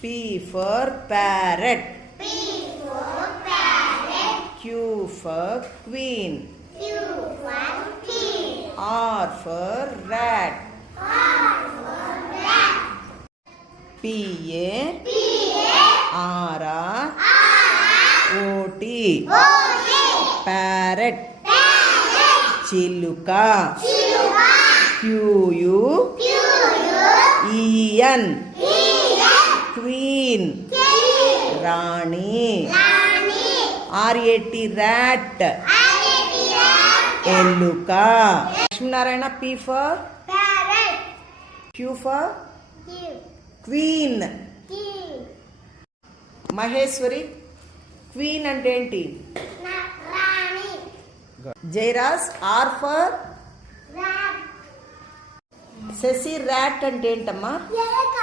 P for parrot. Q for queen. R for rat. P A R R O T. Parrot. Chiluka. Q U E N. Queen. Rani. R A T rat. Eluka. Lakshminarayana. P for parrot. Q for queen. Maheshwari, queen అంటే ఏంటి? రాణి. Jairaj, R for rat. Shashi, rat అంటే ఏంటమ్మా? ఎలక.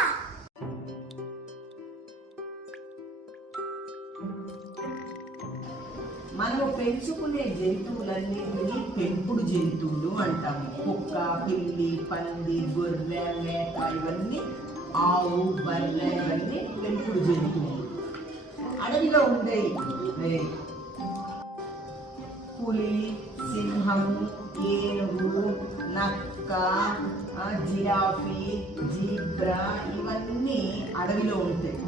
మనము పెంచుకునే జంతువులన్నింటినీ పెంపుడు జంతువులు అంటాము. కుక్క, పిల్లి, పంది, గొర్రె, మేక, ఇవన్నీ ఆవు, బర్రె, ఇవన్నీ పెంపుడు జంతువులు. అడవిలో ఉండేవి పులి, సింహము, ఏనుగు, నక్క, జిరాఫీ, జీబ్రా, ఇవన్నీ అడవిలో ఉంటాయి.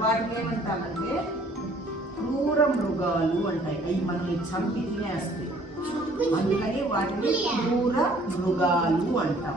వాటిని ఏమంటామంటే క్రూర మృగాలు అంటాయి. అవి మనల్ని చంపి తినేస్తాయి. అందుకని వాటిని క్రూర మృగాలు అంటాం.